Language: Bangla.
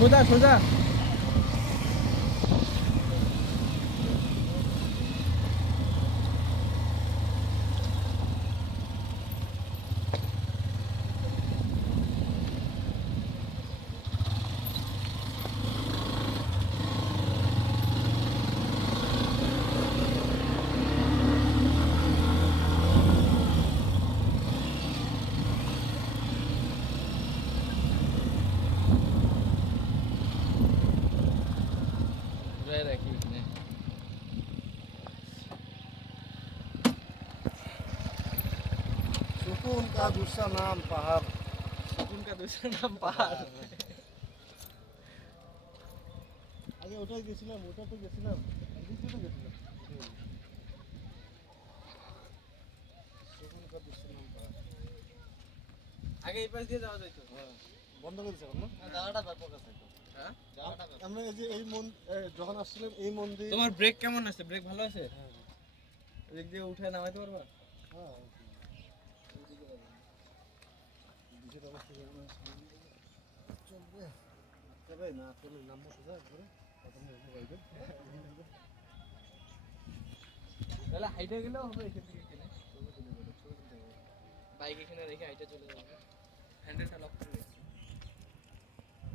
সোজা সোজা। রাখি এখানে। सुकून का दूसरा नाम पहाड़। सुकून का दूसरा नाम पहाड़। আগে ওটাই গেছিলাম, ওটাতে গেছিলাম, দ্বিতীয়তে গেছিলাম। সুকুন কা দুসরা নাম পাহাড়। আগে এই পাশ দিয়ে যাওয়া যেত। হ্যাঁ, বন্ধ করে দিয়েছে এখন না? জায়গাটা ব্যাপক আছে তো। হ্যাঁ জায়গাটা ব্যাপক। আমরা এই যে এই যখন আসছিলেন এই মন্দির। তোমার ব্রেক কেমন আছে? ব্রেক ভালো আছে? হ্যাঁ এদিক দিয়ে উঠে নামাইতে পারবা? হ্যাঁ, দিকের অবস্থা কেমন আছে? চলবে তবে না চলে নামবো সোজা করে তখন বাইকে তাহলে হাইটে গেলেও হবে এখান থেকে এখানে। বাইক এখানে রেখে হাইটে চলে যাবে। হ্যান্ডেলটা লক করে রেখে।